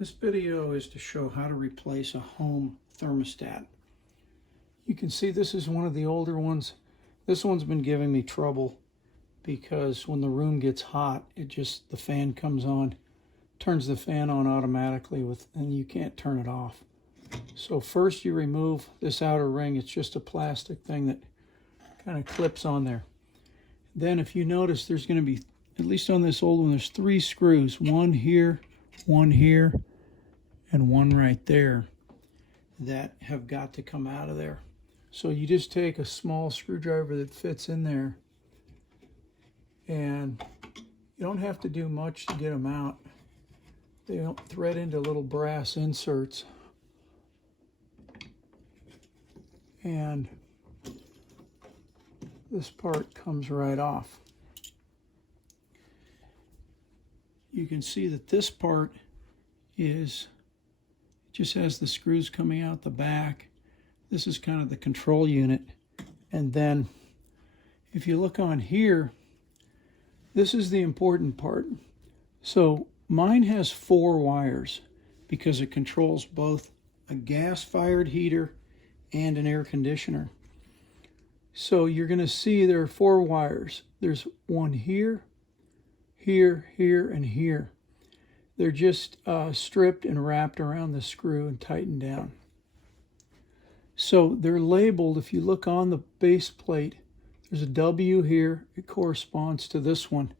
This video is to show how to replace a home thermostat. You can see this is one of the older ones. This one's been giving me trouble because when the room gets hot, the fan comes on, turns the fan on automatically and you can't turn it off. So first you remove this outer ring. It's just a plastic thing that kind of clips on there. Then if you notice, there's going to be, at least on this old one, there's 3 screws, one here, and one right there that have got to come out of there. So you just take a small screwdriver that fits in there, and you don't have to do much to get them out. They don't thread into little brass inserts, and this part comes right off. You can see that this part just has the screws coming out the back. This is kind of the control unit. And then if you look on here, this is the important part. So mine has 4 wires because it controls both a gas-fired heater and an air conditioner. So you're going to see there are 4 wires. There's one here, here, and here. They're just stripped and wrapped around the screw and tightened down. So they're labeled. If you look on the base plate, there's a W here. It corresponds to this one.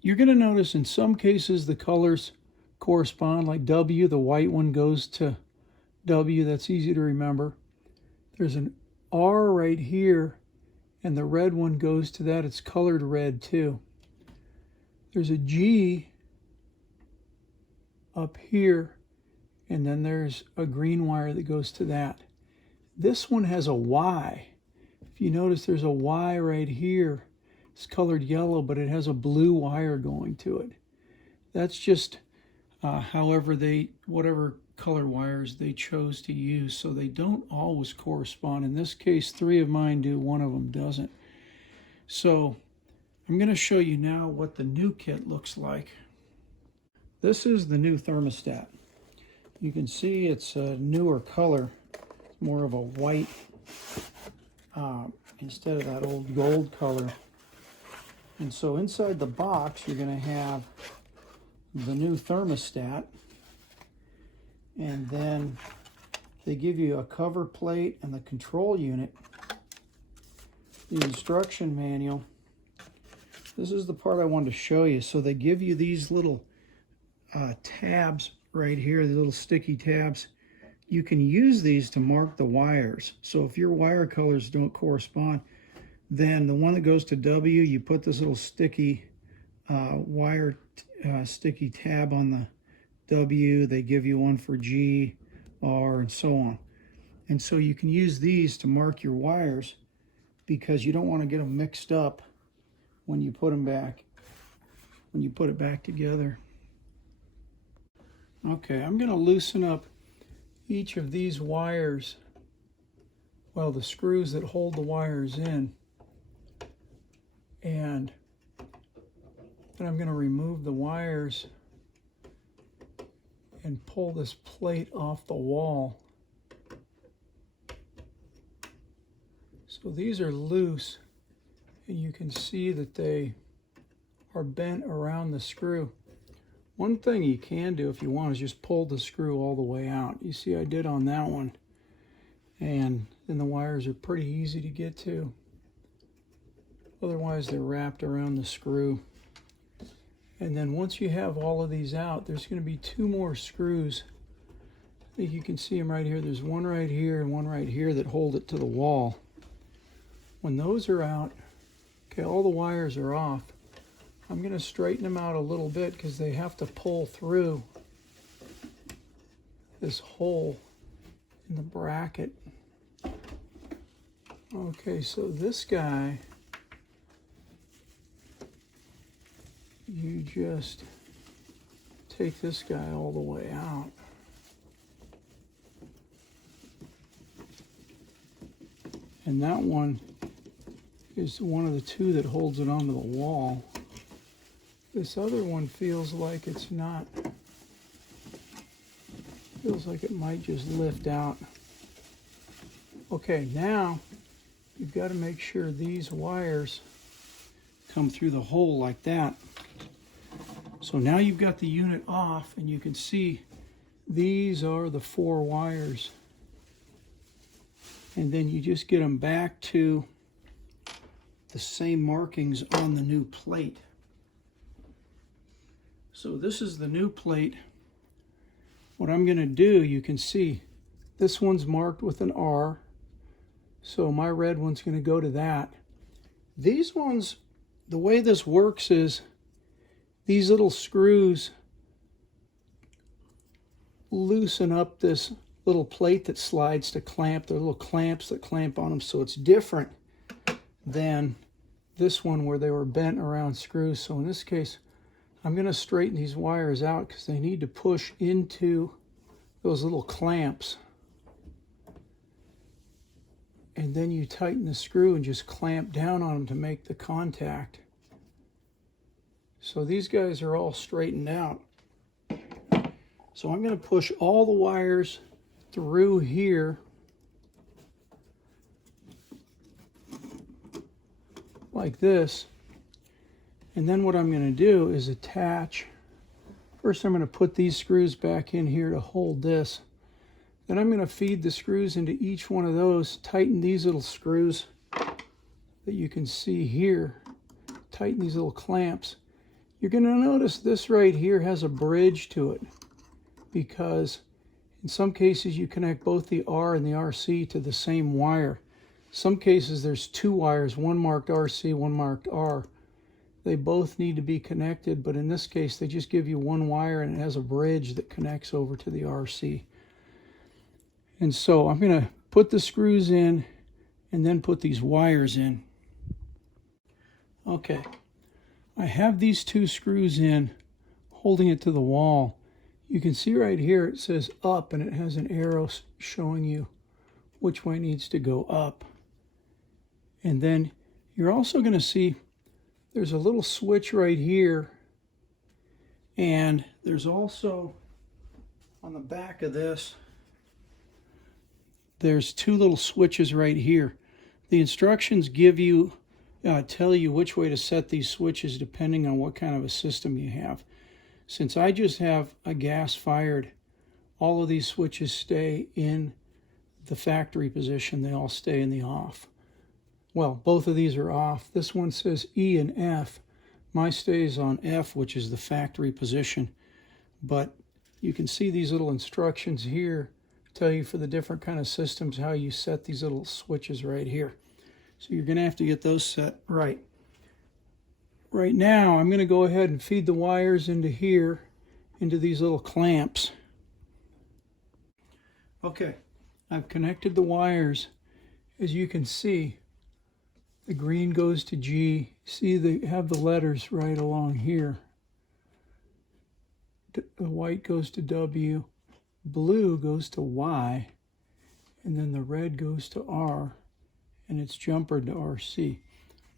You're going to notice in some cases the colors correspond, like W, the white one goes to W. That's easy to remember. There's an R right here, and the red one goes to that. It's colored red too. There's a G up here, and then there's a green wire that goes to that. This one has a Y. If you notice, there's a Y right here. It's colored yellow, but it has a blue wire going to it. That's just whatever color wires they chose to use, so they don't always correspond. In this case, 3 of mine do, 1 of them doesn't. So I'm going to show you now what the new kit looks like. This is the new thermostat. You can see it's a newer color. It's more of a white instead of that old gold color. And so inside the box, you're going to have the new thermostat. And then they give you a cover plate and the control unit, the instruction manual. This is the part I wanted to show you. So they give you these little tabs right here, the little sticky tabs. You can use these to mark the wires. So if your wire colors don't correspond, then the one that goes to W, you put this little sticky sticky tab on the W. They give you one for G, R, and so on. And so you can use these to mark your wires because you don't want to get them mixed up when you put them back, when you put it back together. Okay, I'm going to loosen up each of these wires, well, the screws that hold the wires in, and then I'm going to remove the wires and pull this plate off the wall. So these are loose, and you can see that they are bent around the screw. One thing you can do if you want is just pull the screw all the way out. You see I did on that one. And then the wires are pretty easy to get to. Otherwise they're wrapped around the screw. And then once you have all of these out, there's going to be 2 more screws. I think you can see them right here. There's one right here and one right here that hold it to the wall. When those are out, okay, all the wires are off. I'm going to straighten them out a little bit because they have to pull through this hole in the bracket. Okay, so this guy, you just take this guy all the way out. And that one is one of the 2 that holds it onto the wall. This other one feels like it's not Feels like it might just lift out. Okay, now you've got to make sure these wires come through the hole like that. So now you've got the unit off, and you can see these are the 4 wires. And then you just get them back to the same markings on the new plate. So this is the new plate. What I'm going to do, you can see this one's marked with an R. So my red one's going to go to that. These ones, the way this works is these little screws loosen up this little plate that slides to clamp. They're little clamps that clamp on them, so it's different than this one where they were bent around screws. So in this case, I'm going to straighten these wires out because they need to push into those little clamps. And then you tighten the screw and just clamp down on them to make the contact. So these guys are all straightened out. So I'm going to push all the wires through here like this. And then what I'm going to do is attach. First I'm going to put these screws back in here to hold this. Then I'm going to feed the screws into each one of those, tighten these little screws that you can see here, tighten these little clamps. You're going to notice this right here has a bridge to it because in some cases you connect both the R and the RC to the same wire. Some cases there's 2 wires, one marked RC, one marked R. They both need to be connected, but in this case they just give you one wire and it has a bridge that connects over to the RC. And so I'm going to put the screws in and then put these wires in. Okay, I have these 2 screws in, holding it to the wall. You can see right here it says up, and it has an arrow showing you which way needs to go up. And then you're also going to see there's a little switch right here, and there's also on the back of this, there's 2 little switches right here. The instructions give you, tell you which way to set these switches depending on what kind of a system you have. Since I just have a gas-fired, all of these switches stay in the factory position. They all stay in the off. Well, both of these are off. This one says E and F. My stays on F, which is the factory position. But you can see these little instructions here tell you for the different kind of systems how you set these little switches right here. So you're going to have to get those set right. Right now I'm going to go ahead and feed the wires into here, into these little clamps. Okay, I've connected the wires. As you can see, the green goes to G. See, they have the letters right along here. The white goes to W. Blue goes to Y, and then the red goes to R, and it's jumpered to RC.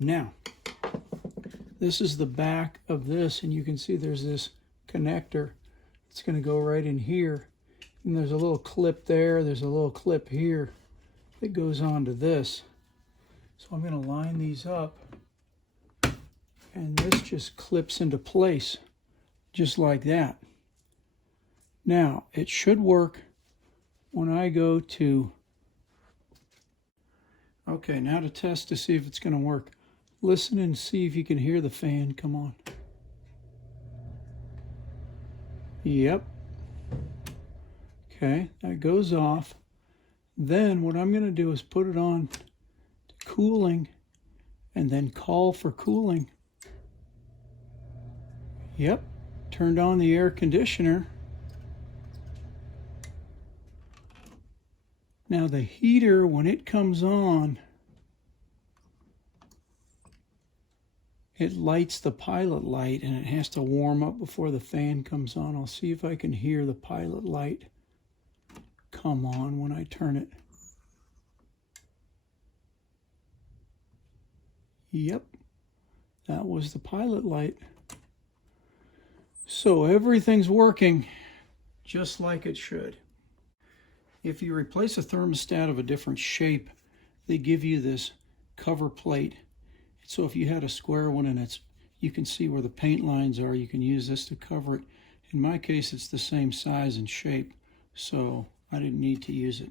Now, this is the back of this, and you can see there's this connector. It's going to go right in here, and there's a little clip there, there's a little clip here that goes onto this. So I'm going to line these up, and this just clips into place, just like that. Now, it should work when I go to... Okay, now to test to see if it's going to work. Listen and see if you can hear the fan. Come on. Yep. Okay, that goes off. Then what I'm going to do is put it on to cooling and then call for cooling. Yep, turned on the air conditioner. Now the heater, when it comes on, it lights the pilot light, and it has to warm up before the fan comes on. I'll see if I can hear the pilot light come on when I turn it. Yep, that was the pilot light. So everything's working just like it should. If you replace a thermostat of a different shape, they give you this cover plate. So if you had a square one and you can see where the paint lines are, you can use this to cover it. In my case, it's the same size and shape, so I didn't need to use it.